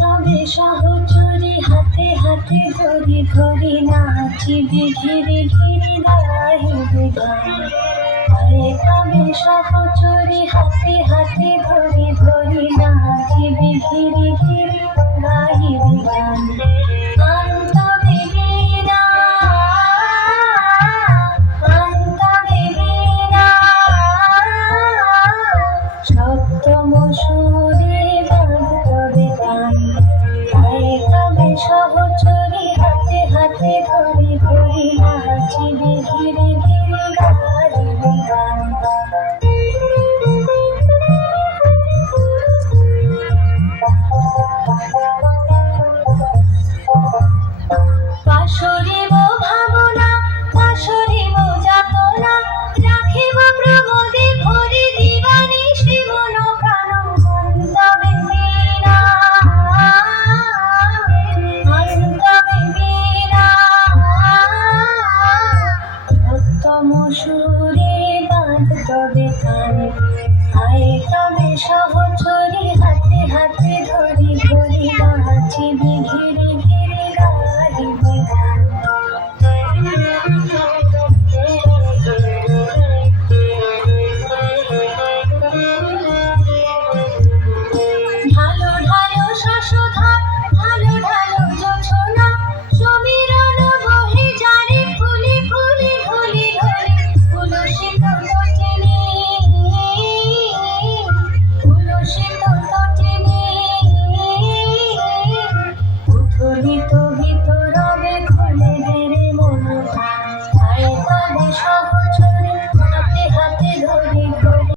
তবে সহচরী হাতে হাতে ধরি ধরি নাচিবি ঘিরি ঘিরি গাইবি গান। তবে সহচরী হাতে হাতে ধরি ধরি নাচিবি ঘিরি ঘিরি গাইবি গান। সপ্তম সুরে বাঁধবে গান। তবে সহচরী হাতে হাতে ধরি ধরি নাচিবি ঘিরি ঘিরি গাইবি গান। পাশরিব ভাবনা পাশরিব যাতনা রাখিব প্রমোদে ভরি দিবানিশি মন প্রাণ। তবে বীণা তবে বীণা সপ্তম সুরে বাঁধবে গান। তবে সহচরী হাতে হাতে ধরি ধরি নাচিবি ঘিরি ঘিরি গাইবি গান। ঢালো ঢালো শশধার ঢালো ঢালো জোছনা সমীরণ বহে জারে ফুলে ফুলে ঢলি ঢলি। তুলসিত তটিনী তুলসিত তটিনী উথলিত ভিতরবে খুলে বেড়ে মন প্রাণ। তবে সহচরী